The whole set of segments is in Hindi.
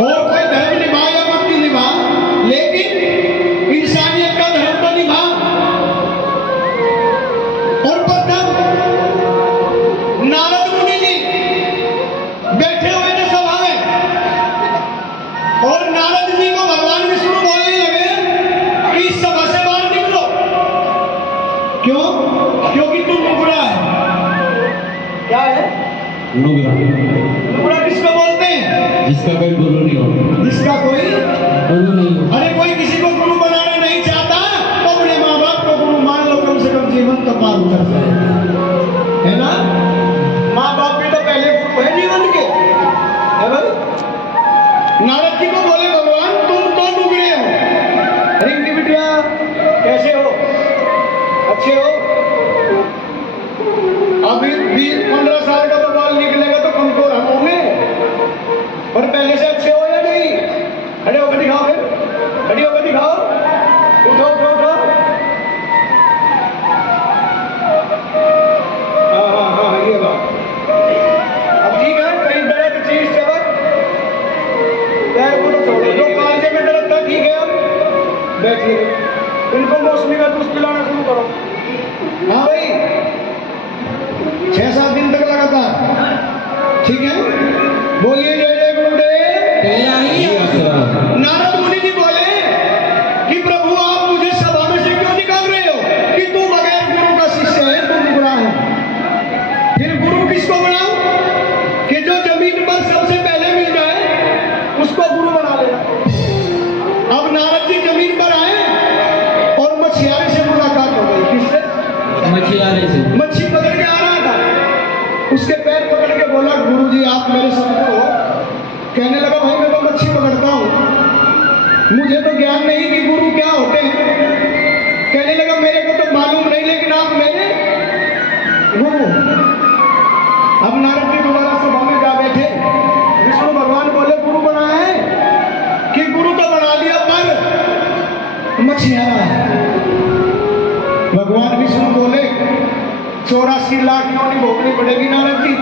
और कोई धर्म निभा या मत निभा, लेकिन इंसानियत का धर्म तो निभा। और प्रथम नारद मुनि जी बैठे हुए थे सभा में, और नारद जी को भगवान विष्णु बोलने लगे कि इस सभा से बाहर निकलो। क्यों? क्योंकि तुम नुगरा है। क्या है? नुगरा। नुगरा किसको बोलते हैं? जिसका कोई गुरु नहीं हो। जिसका कोई गुरु नहीं हो। अरे कोई किसी को गुरु बनाना नहीं चाहता तो अपने माँ बाप को गुरु मान लो, कम से कम जीवन तो पार उतर जाए, है ना? माँ बाप भी तो पहले गुरु है जीवन के, है भाई? नारद जी को बोले भगवान तुम तो नुगरे हो। रिंकी बिटिया कैसे हो? अच्छे हो? अभी 15 साल का तो बाल निकलेगा तो कमजोर हम होंगे, और पहले से अच्छे हो या नहीं? खड़े होकर दिखाओ, फिर खड़े होकर दिखाओ, उठो उठो उठो। हाँ ये बात अब ठीक है। कहीं दर्द चीज चबक पैर को तो छोड़ो, जो कालजे में दर्द था ठीक है। अब बैठिए, इनको मौसमी का जूस पिलाना शुरू करो। हाँ भाई 6-7 दिन तक लगातार, ठीक है? बोलिए जय जय गुरुदेव। नारद मुनि जी बोले कि प्रभु आप मुझे सभा में से क्यों निकाल रहे हो कि तू बगैर गुरु का शिष्य है, तुम गुरु है। फिर गुरु किसको बनाओ कि जो जमीन पर सबसे पहले मिल जाए उसको गुरु बना लेना। अब नारद जी जमीन पर आए और मछियारे से मुलाकात हो गई। किससे? मछियारे से। मच्छी पकड़ के आ रहा था, उसके पैर पकड़ के बोला गुरुजी आप मेरे सदगुरु हो। कहने लगा भाई मैं तो मच्छी पकड़ता हूँ, मुझे तो ज्ञान नहीं कि गुरु क्या होते हैं। कहने लगा मेरे को तो मालूम नहीं, लेकिन आप मेरे गुरु। अब नारद जी दोबारा सभा में जा बैठे। विष्णु भगवान बोले गुरु बना है कि गुरु तो बना दिया पर मछियारा है। भगवान विष्णु बोले 84 लाख योनि भोगनी पड़ेगी नारद जी।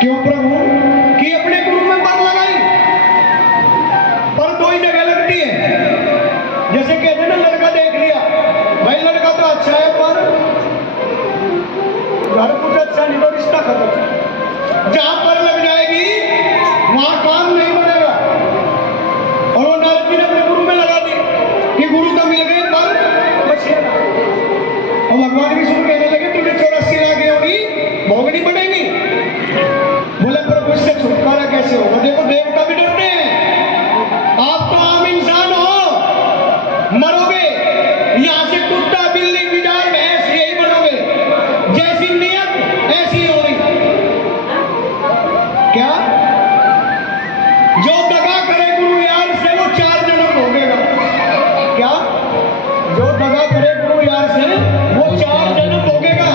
क्यों प्रभु? कि अपने गुरु में पर लगाई। पर 2 ही जगह लगती है। जैसे कहते हैं ना लड़का देख लिया, भाई लड़का तो अच्छा है पर घर कुछ अच्छा नहीं तो रिश्ता खत्म। जहां पर लग जाएगी वहां काम नहीं बनेगा। और वो नारद जी ने अपने गुरु में लगा दी कि गुरु तो मिल गए पर मछियारा। और भगवान विष्णु कहने लगे तुझे 84 लाख योनि भोगनी पड़ेगी। बोले प्रभु इससे छुटकारा कैसे होगा? देखो देवता भी डरते हैं, आप तो आम इंसान हो, मरोगे यहाँ से कुत्ता बिल्ली बिजार भैंस यही बनोगे। जैसी नियत ऐसी होगी। क्या? जो दगा करे गुरु यार से वो 4 जन्म भोगेगा। क्या? जो दगा करे गुरु यार से वो 4 जन्म भोगेगा।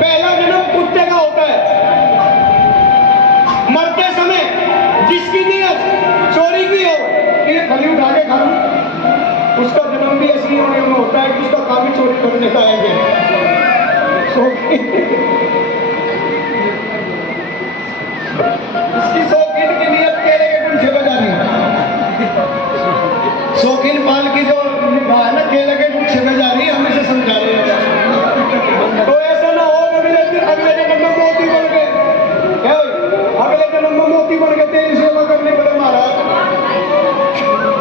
पहला जन्म कुत्ते का होता है। मरते समय जिसकी नीयत चोरी की हो कि ये फली उठा के खा लूं, उसका जन्म भी ऐसी होने में होता है कि उसका काम ही चोरी करने का है। इसकी शौकीन की नीयत कह रहे हैं कुछ जगह जानी। शौकीन पाल की जो है ना केले के कुछ जगह जा रही है, हम इसे समझा रहे हैं। तो ऐसा ना हो अगले जन्म में मोती बन गए, अगले जन्म में मोती बन के तेरी सेवा करने पड़े महाराज।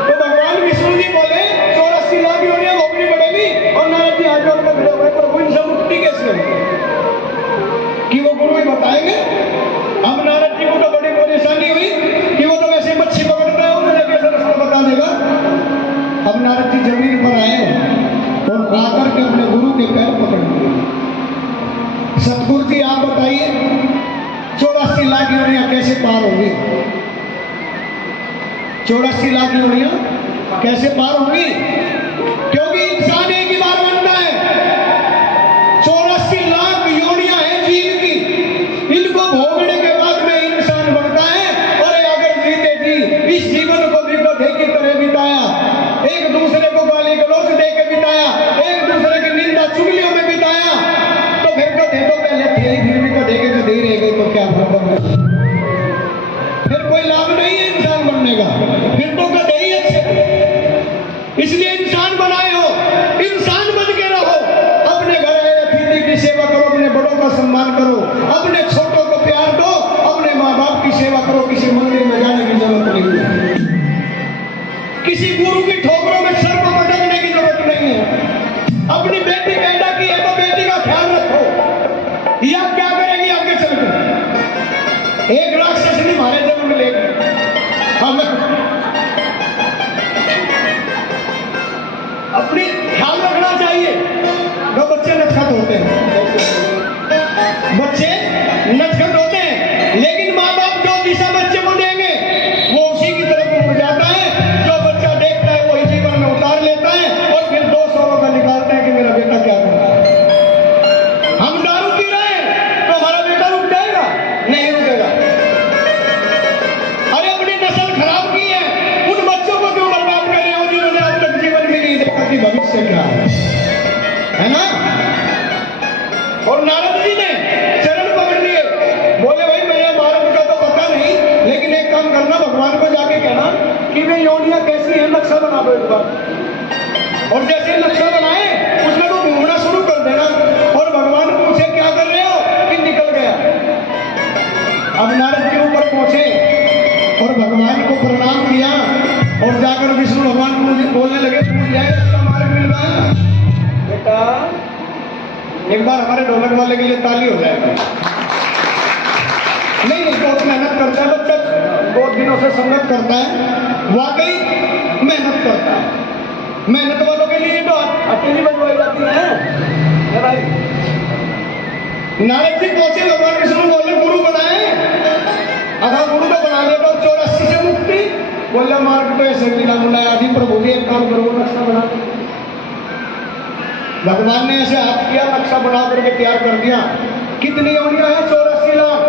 तो भगवान विष्णु जी बोले 84 लाख योनियां भोगनी पड़ेगी। और नारद जी हाथ जोड़ कर खड़े हुए, प्रभु इनसे मुक्ति कैसे होगी कि वो गुरु ही बताएंगे। अब नारद जी को तो बड़ी परेशानी हुई कि वो तो वैसे मच्छी पकड़ता है, उन्हें कैसे रास्ता बता देगा। अब नारद जी जमीन पर आए और आकर के अपने गुरु के पैर पकड़ लिए। सतगुरु जी आप बताइए 84 लाख योनियां कैसे पार होंगी? 84 लाख योनियां कैसे पार होंगी? क्योंकि इंसान एक ही बार बनता है। 84 लाख योनियां हैं जीव की, इनको भोगने के बाद में इंसान बनता है। और अगर जीते जी इस जीवन को भी गधे की तरह बिताया, एक दूसरे को गाली गलौज दे के बिताया, एक दूसरे की निंदा चुगलियों में बिताया, तो फिर गधे तो पहले थे ही, फिर भी गधे के गधे ही रह गए तो क्या फर्क? फिर कोई लाभ नहीं है इंसान बनने का। बनेगा, फिर तो गधे ही अच्छे। इसलिए इंसान बनाए हो, इंसान बन के रहो। अपने घर आए अतिथि की सेवा करो, अपने बड़ों का सम्मान करो, अपने छोटों को प्यार दो, अपने माँ बाप की सेवा करो। किसी मंदिर में जाने की जरूरत नहीं है, किसी गुरु की ठोकरों में सर को पटकने की जरूरत नहीं है। अपनी बेटी पैदा की है तो बेटी का ख्याल रखो। या क्या करेगी आगे चलकर? एक राक्षस नहीं मारे जन्म लेगी। हम अपनी ख्याल रखना चाहिए। जो बच्चे नटखट होते हैं, बच्चे नटखट होते हैं, लेकिन माँ बाप जो दिशा बच्चे को देंगे वो उसी की तरफ मुड़ जाता है। जो बच्चा देखता है वही जीवन में उतार लेता है और फिर 200 का निकालते हैं कि मेरा बेटा क्या कर रहा है। हम दारू पी रहे हैं तो हमारा बेटा रुक जाएगा? नहीं रुकेगा। अरे अपनी नस्ल खराब की है, उन बच्चों को क्यों बर्बाद कर रहे हो जिन्होंने अब तक जीवन में नहीं देखा कि भविष्य क्या है ना? और नारद जी ने चरण पकड़ लिए, बोले भाई मेरे मार्ग का तो पता नहीं, लेकिन एक काम करना, भगवान को जाके कहना कि वे योनियां कैसी है, नक्शा बना दो एक बार। और जैसे नक्शा बनाए उसमें तो घूमना शुरू कर देना और भगवान पूछे क्या कर रहे हो कि निकल गया। अब नारद के ऊपर पहुंचे और भगवान को प्रणाम किया और जाकर विष्णु भगवान को मुझे बोलने लगे, मुझे इसका मार्ग मिल रहा है बेटा। एक बार हमारे ढोलक वाले के लिए ताली हो जाएगी। नहीं नहीं, बहुत मेहनत करता है बच्चा, बहुत दिनों से संगत करता है, वाकई मेहनत करता है। मेहनत वालों के लिए तो अकेली बजवाई जाती है भाई। नारद जी पहुंचे, भगवान विष्णु बोले गुरु बनाए। अगर गुरु को बना लेता 84 से मुक्ति, बोले मार्ग तो ऐसे बिना बुलाया आदि प्रभु जी एक काम करो, नक्शा बना। भगवान ने ऐसे हाथ किया, नक्शा बना करके तैयार कर दिया। कितनी योनियां हैं? 84 लाख।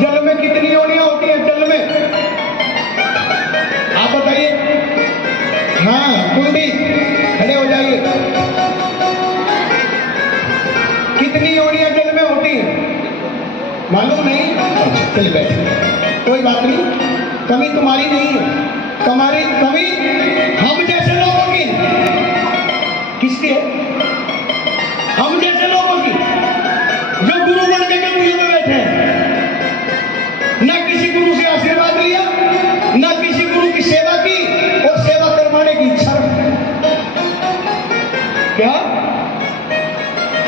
जल में कितनी योनियां होती हैं? जल में आप बताइए। हाँ कुलदीप खड़े हो जाइए। कितनी योनियां जल में होती हैं मालूम नहीं? चलिए बैठे, कोई बात नहीं, कमी तुम्हारी नहीं है, तुम्हारी कमी हम जैसे लोगों की। किसकी है? हम जैसे लोगों की, जो गुरु बन के पूजों में बैठे हैं। ना किसी गुरु से आशीर्वाद लिया, ना किसी गुरु की सेवा की और सेवा करवाने की इच्छा क्या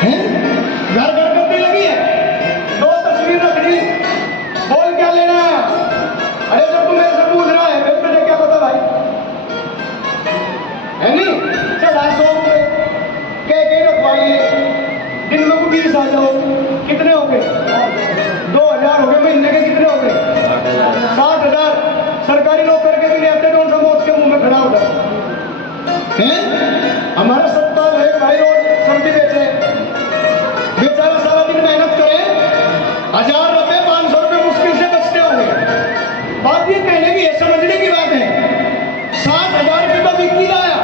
है? घर घर करने लगी है, 2 तस्वीर रख दी, बोल क्या लेना है? अरे जब तू मेरे से पूछ रहा है फिर तुझे क्या पता भाई, है नहीं? चल 100 रुपए के रखवाइए, दिन में 20 आ जाओ, कितने हो गए? 2000 हो गए। महीने के कितने हो गए? 60,000। सरकारी नौकर के दिन आते कौन सा मौत के मुंह में खड़ा होता है? हमारा सप्ताह है भाई, रोज सब्जी बेचे, बेचारा सारा दिन मेहनत करे, 1000 रुपए 500 रुपए मुश्किल से बचते होंगे। बात ये कहने की है, समझने की बात है। 60,000 की तो बिक्री लाया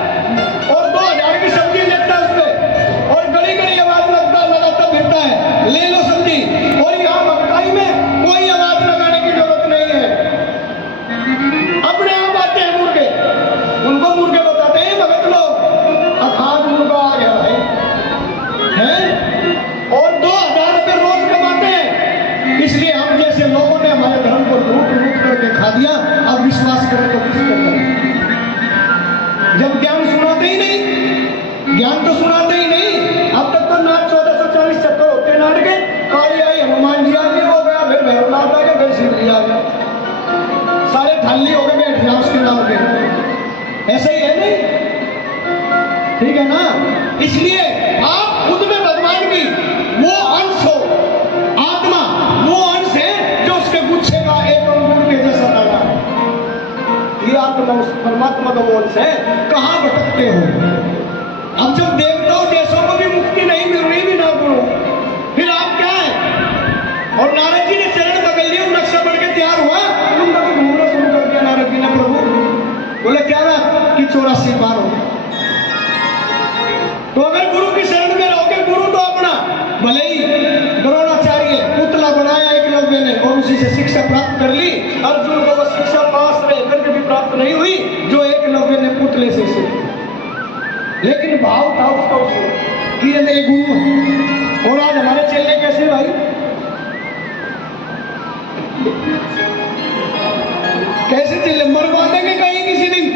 और 2000 की सब्जी लेता है उसपे, और गली गली आवाज लगाता फिरता है, ले लो सब्जी। और यहाँ मक्काई में कोई आवाज लगाने की जरूरत नहीं है, अपने आप आते हैं मुर्गे, उनको मुर्गे बताते हैं भगत लोग। अखाध मुर्गा आ गया भाई, हैं? और 2000 रुपए रोज कमाते हैं। इसलिए हम जैसे लोगों ने हमारे धर्म को लूट लूट करके खा दिया। अब विश्वास करें तो किस पर करें? जब ज्ञान सुनाते ही नहीं, ज्ञान तो सुनाते ही नहीं। अब तक तो नाट 1440 चक्कर होते नाट के, काली आई हनुमान जी आ गए, हो गया, फिर भैरवनाथ आ गया, फिर शिव जी आ गया, सारे थाली हो गए, बैठ जाओ उसके नाम पे। ऐसा ही है नहीं? ठीक है ना? इसलिए आप खुद में भगवान की वो अंश हो, आत्मा वो अंश है जो उसके गुच्छे का एक अंगूर के जैसा दाना है। ये आत्मा उस परमात्मा का वो अंश है। कहाँ भटकते हो? अब जब देवताओं देशों को भी मुक्ति नहीं मिल रही भी ना करो, फिर आप क्या है? और नारद जी ने चरण पकड़ लिया, नक्शा बन के तैयार हुआ, उनका तो घूमना शुरू कर दिया नारद जी ने। प्रभु बोले क्या बात कि 84 बार हो गया। तो अगर गुरु की शरण में रहोगे, गुरु तो अपना भले ही द्रोणाचार्य पुतला बनाया एकलव्य ने और उसी से शिक्षा प्राप्त कर ली। अर्जुन को वो शिक्षा पास रहे करके भी प्राप्त एक भाव था उसका उसमें कि ये मेरे गुरु हैं। और आज हमारे चेले कैसे भाई, कैसे चेले मरवा देंगे कहीं किसी दिन।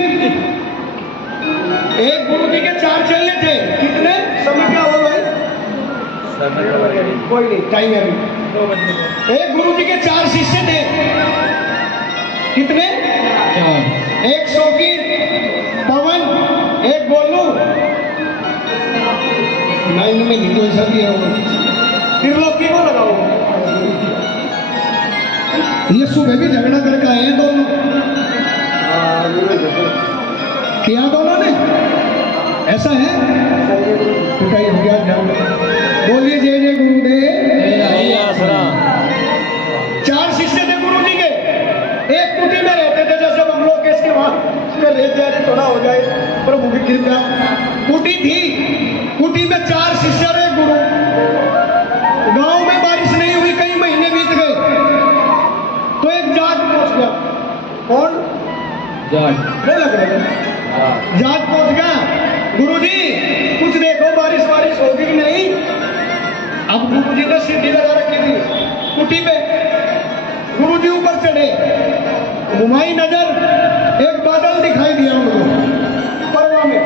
एक गुरु जी के 4 चेले थे, कितने समय क्या हुआ भाई, कोई नहीं टाइम है अभी। एक गुरु जी के 4 शिष्य थे, कितने, 4 एक शौकीर, पवन, एक गोलू, लाइन में नहीं कोई सा भी है वो, त्रिलोकी को लगाओ। ये सुबह भी झगड़ा करके आए हैं दोनों, किया दोनों ने, ऐसा है पिटाई हो गया ध्यान में। बोलिए जय जय गुरुदेव। 4 शिष्य थे गुरु जी के, एक कुटी में रहते थे, जैसे हम लोग इसके वहां रहते हैं थोड़ा हो जाए प्रभु की कृपा। कुटी थी, कुटी में 4 शिष्य और एक गुरु। गांव में बारिश नहीं हुई, कई महीने बीत गए, तो एक जाट पहुंच गया। कौन जाट, वो लग रहा है जाट पहुंच गया, गुरुजी कुछ देखो बारिश बारिश होगी कि नहीं। अब गुरुजी ने सीढ़ी लगा रखी थी कुटी पे, गुरुजी ऊपर चढ़े, घुमाई नजर, एक बादल दिखाई दिया उनको परवा में,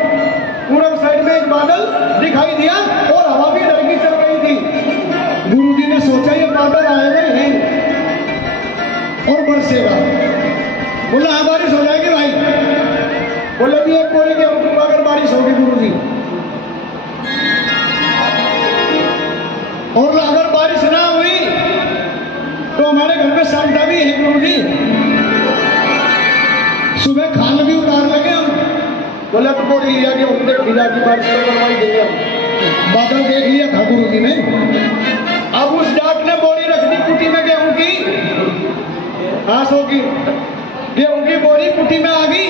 पूरब साइड में एक बादल दिखाई दिया और हवा भी इधर की चल रही थी। गुरुजी ने सोचा ये बादल आए हुए हैं और बरसेगा। बोला हाँ बारिश हो जाएगी भाई। बोले भी एक बोरी के हुक्म अगर बारिश होगी गुरुजी, और अगर बारिश ना हुई तो हमारे घर में सांता भी है गुरुजी, सुबह खाल भी उतार लगे हम। बोला तो बोरी लिया कि उनके खिला की बारिश तो करवाई देंगे हम। बादल देख लिया था गुरुजी ने। अब उस जाट ने बोरी रख दी कुटी में गेहूं की, आंसू की, गेहूं की बोरी कुटी में आ गई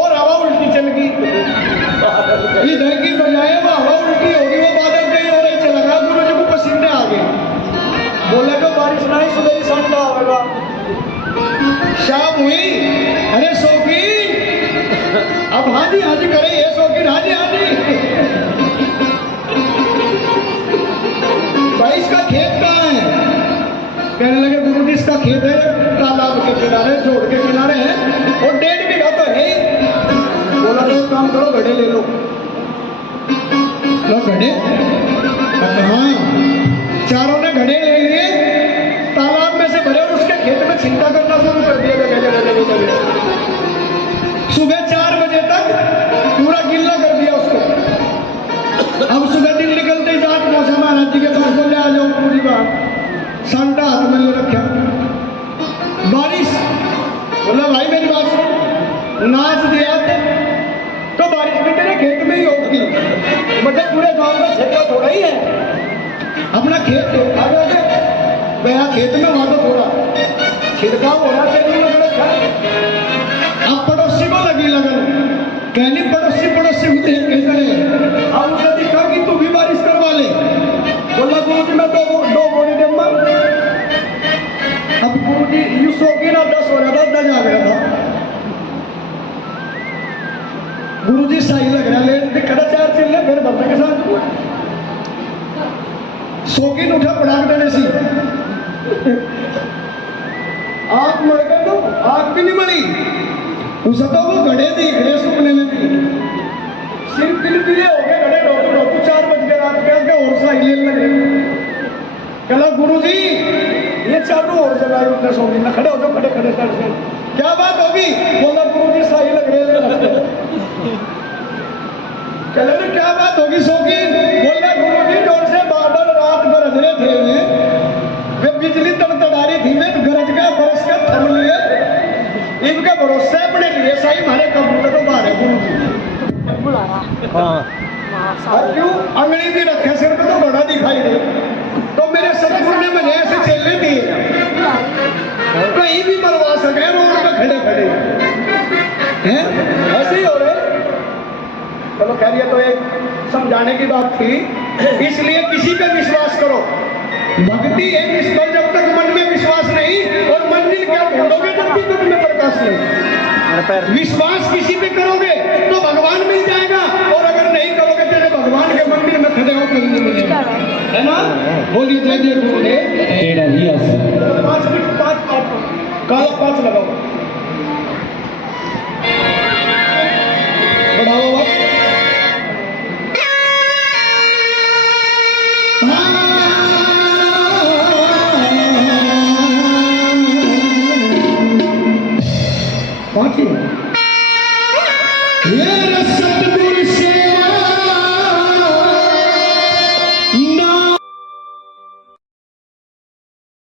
और हवा उल्टी चल गई। इधर की बजाय वो हवा उल्टी होगी, वो बादल कहीं और ही चला गया, गुरु जी को पसीने आ गए। बोले तो बारिश नहीं, सुबह ही ठंडा होगा। शाम हुई, अरे शौकीन, अब हाजी हाजी करे ये शौकीन, हाजी हाजी भाई इसका खेत कहाँ है। कहने लगे गुरु जी इसका खेत है तालाब के किनारे, जोड़ के किनारे है, और 1.5 बीघा तो है ही। बोला तो काम करो घड़े ले लो। लो घड़े, हाँ, चारों ने घड़े ले लिए, तालाब में से भरे और उसके खेत में छिंटा करना शुरू कर दिया। सुबह 4 बजे तक पूरा गिल्ला कर दिया उसको। अब सुबह दिन निकलते जाट मौसम महाराज जी के पास, बोले आ जाओ गुरु जी बाहर। सांता हाथ में ले रखा, बारिश। बोला भाई मेरी बात सुन, नाच दिया तो बारिश भी तेरे खेत में ही होगी, मतलब पूरे गांव में छिड़का थोड़ा ही है, अपना खेत देखा गया खेत में वहां तो थोड़ा छिड़काव हो रहा है। अब पड़ोसी को लगी लगन, कहनी पड़ोसी पड़ोसी को देख के चले। अब उसे दिखा कि तू भी बारिश करवा ले। बोला गुरु जी मैं दो बोरी दूंगा। अब गुरु जी यूसो की ना 10 हो रहा था, 10 आ गया था। गुरु जी सही लग रहा है, खड़ा 4 चिल्ले फिर बंदे के साथ शौकीन उठा पड़ाक देने सी, आंख मर गए तो आंख भी नहीं मरी। उसे तो वो घड़े दिख रहे सुपने में भी, सिर पीले हो गए घड़े, डोकू डोकू 4 बज गए रात के, और सही लेने लगे। कहला गुरु जी ये चालू और जगह उठने शौकीन ना, खड़े हो जाओ, खड़े खड़े खड़े, क्या बात होगी। बोला गुरु जी सही लग रहे। कहले क्या बात होगी शौकीन। बोला गुरु जी जोर से बादल रात गरज रहे थे, वे बिजली तड़तड़ारी थी, मैं गरज का बरस का थम लिए, इनके भरोसे अपने लिए सही हमारे कबूतर तो बाहर है गुरु जी। हाँ क्यों अंगड़ी भी रखे सिर पे तो बड़ा दिखाई दे। तो मेरे सतगुरु ने मुझे ऐसे चेले दिए, कहीं भी मरवा सके रोड पे खड़े खड़े हैं, ऐसे ही हो रहे। चलो खैर ये तो एक समझाने की बात थी। इसलिए किसी पे विश्वास करो, भक्ति है इस पर जब तक मन में विश्वास नहीं, और मंजिल क्या ढूंढोगे जब भी तुम में प्रकाश नहीं। विश्वास किसी पे करोगे तो भगवान मिल जाएगा, और अगर नहीं करोगे कदे वो कहीं नहीं मिलेगा, है ना? बोलिए जय जय गुरुदेव। तेरा ही असर 5 मिनट 5 आप काला 5 लगाओ, बढ़ाओ आवाज। पाँच ही ये सतगुरु